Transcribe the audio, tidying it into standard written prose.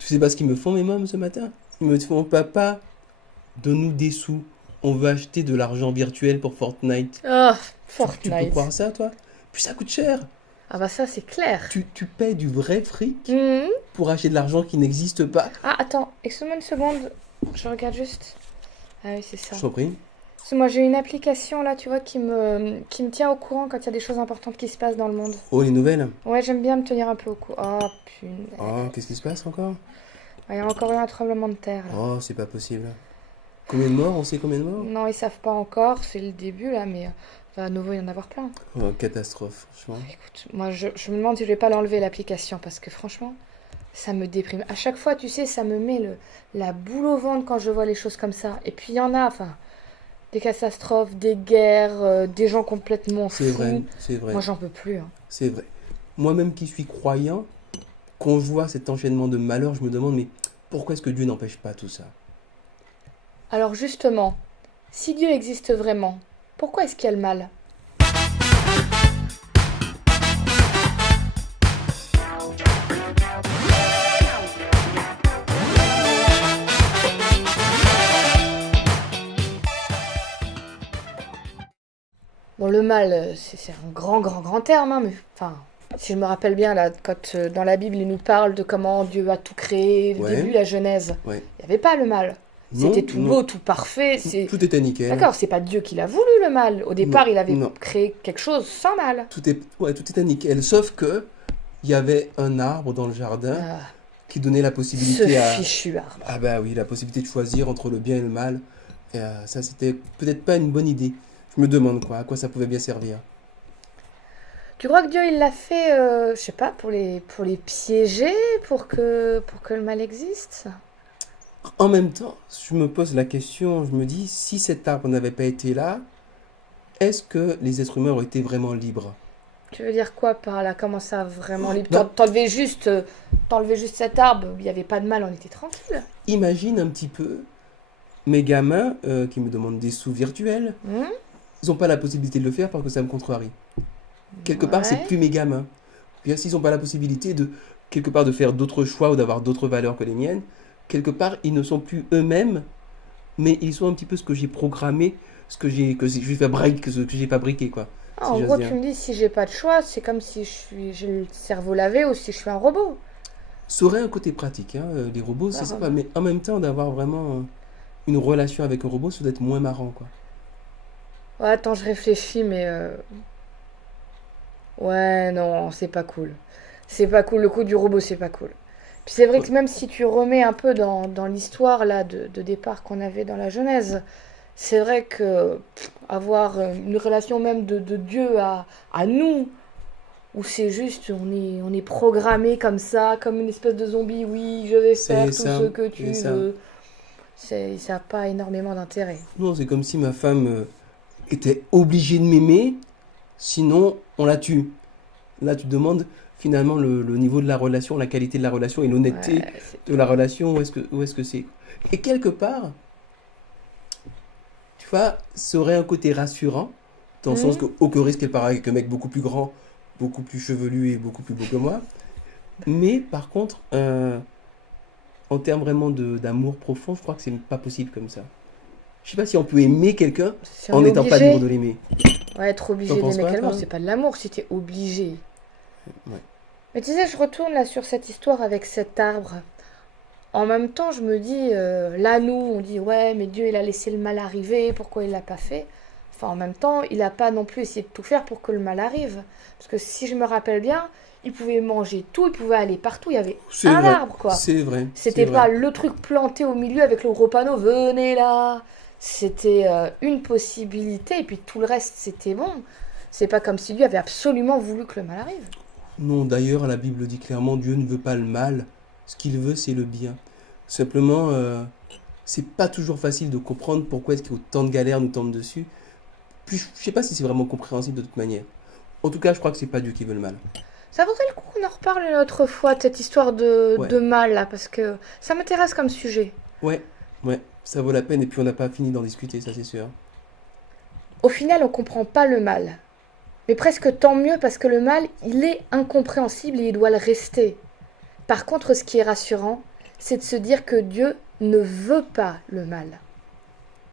Tu sais pas ce qu'ils me font, mes mômes, ce matin? Ils me font, papa, donne-nous des sous. On veut acheter de l'argent virtuel pour Fortnite. Ah, Tu peux Fortnite. croire ça, toi? Puis ça coûte cher. Ah bah ça, c'est clair. Tu payes du vrai fric Mhm. pour acheter de l'argent qui n'existe pas. Ah, attends, excuse-moi une seconde. Je regarde juste. Ah oui, c'est ça. Je t'en prie. Parce que moi, j'ai une application là, tu vois, qui me tient au courant quand il y a des choses importantes qui se passent dans le monde. Oh, les nouvelles? Ouais, j'aime bien me tenir un peu au courant. Oh, punaise. Oh, qu'est-ce qui se passe encore? Il y a encore eu un tremblement de terre là. Oh, c'est pas possible. Combien de morts? On sait combien de morts? Non, ils savent pas encore, c'est le début là, mais va à nouveau y en avoir plein. Oh, catastrophe, franchement. Écoute, moi, je me demande si je vais pas l'enlever l'application parce que franchement, ça me déprime. À chaque fois, tu sais, ça me met la boule au ventre quand je vois les choses comme ça. Et puis il y en a, enfin, des catastrophes, des guerres, des gens complètement C'est vrai, fous. c'est vrai, Moi, j'en peux plus, hein. c'est vrai. Moi-même qui suis croyant, quand je vois cet enchaînement de malheurs, je me demande, mais pourquoi est-ce que Dieu n'empêche pas tout ça? Alors justement, si Dieu existe vraiment, pourquoi est-ce qu'il y a le mal? Bon, le mal, c'est un grand terme, hein, mais enfin, si je me rappelle bien, là, quand dans la Bible, il nous parle de comment Dieu a tout créé, le début, Ouais, la Genèse, ouais. il n'y avait pas le mal. C'était Non, tout non, beau, tout parfait. tout était nickel. D'accord, c'est pas Dieu qui l'a voulu, le mal. Au Non, départ, il avait non, créé quelque chose sans mal. ouais, tout était nickel. Sauf que il y avait un arbre dans le jardin Ah, qui donnait la ce possibilité à... fichu arbre. Ah bah oui, la possibilité de choisir entre le bien et le mal. Et ça, c'était peut-être pas une bonne idée. Je me demande quoi, à quoi ça pouvait bien servir. Tu crois que Dieu, il l'a fait, je sais pas, pour les piéger, pour que le mal existe? En même temps, je me pose la question, je me dis, si cet arbre n'avait pas été là, est-ce que les êtres humains auraient été vraiment libres? Tu veux dire quoi par là? Comment ça, vraiment libre? Ben, T'enlevais juste cet arbre, il n'y avait pas de mal, on était tranquille. imagine un petit peu mes gamins qui me demandent des sous virtuels. Hmm. Ils n'ont pas la possibilité de le faire parce que ça me contrarie. Quelque part, c'est Ouais. plus mes gamins. Bien, s'ils n'ont pas la possibilité de, quelque part, de faire d'autres choix ou d'avoir d'autres valeurs que les miennes, quelque part, ils ne sont plus eux-mêmes, mais ils sont un petit peu ce que j'ai programmé, ce que j'ai fabriqué, quoi, Ah, si en j'ose gros, dire. tu me dis, si j'ai pas de choix, c'est comme si j'ai le cerveau lavé ou si je suis un robot. Ça aurait un côté pratique, hein, les robots, c'est Ah, sympa, mais en même temps, d'avoir vraiment une relation avec un robot, ça doit être moins marrant, quoi. ouais, attends, je réfléchis, mais ouais, non, c'est pas cool. C'est pas cool, le coup du robot, c'est pas cool. Puis c'est vrai Ouais, que même si tu remets un peu dans l'histoire là de départ qu'on avait dans la Genèse, c'est vrai que avoir une relation même de Dieu à nous, où c'est juste, on est programmé comme ça, comme une espèce de zombie, oui, je vais c'est faire tout ça, ce que c'est tu ça. veux, ça n'a pas énormément d'intérêt. Non, c'est comme si ma femme était obligée de m'aimer, sinon on la tue. Là, tu te demandes finalement le niveau de la relation, la qualité de la relation et l'honnêteté Ouais, c'est de la pas... relation, où est-ce que c'est. Et quelque part, tu vois, ça aurait un côté rassurant, dans le sens Hmm. que, aucun risque qu'elle part avec un mec beaucoup plus grand, beaucoup plus chevelu et beaucoup plus beau que moi. Mais par contre, en termes vraiment d'amour profond, je crois que c'est pas possible comme ça. Je sais pas si on peut aimer quelqu'un Si on en est n'étant pas libre obligé, de l'aimer. ouais, être T'en obligé penses d'aimer pas, quelqu'un, toi? c'est pas de l'amour si t'es obligé. Ouais. Mais tu sais, je retourne là sur cette histoire avec cet arbre. En même temps, je me dis, là, nous, on dit, ouais, mais Dieu, il a laissé le mal arriver, pourquoi il l'a pas fait? Enfin, en même temps, il n'a pas non plus essayé de tout faire pour que le mal arrive. Parce que si je me rappelle bien, il pouvait manger tout, il pouvait aller partout, il y avait C'est un vrai, arbre, quoi. c'est vrai, c'est C'était vrai. pas le truc planté au milieu avec le gros panneau, venez là. C'était une possibilité, et puis tout le reste, c'était bon. C'est pas comme si Dieu avait absolument voulu que le mal arrive. Non, d'ailleurs, la Bible dit clairement, Dieu ne veut pas le mal. Ce qu'il veut, c'est le bien. Simplement, c'est pas toujours facile de comprendre pourquoi est-ce qu'autant de galères nous tombent dessus. Puis, je sais pas si c'est vraiment compréhensible de toute manière. En tout cas, je crois que c'est pas Dieu qui veut le mal. Ça vaudrait le coup qu'on en reparle une autre fois de cette histoire Ouais, de mal là, parce que ça m'intéresse comme sujet. ouais, ouais, ça vaut la peine et puis on n'a pas fini d'en discuter, ça c'est sûr. Au final, on comprend pas le mal. Mais presque tant mieux parce que le mal, il est incompréhensible et il doit le rester. Par contre, ce qui est rassurant, c'est de se dire que Dieu ne veut pas le mal.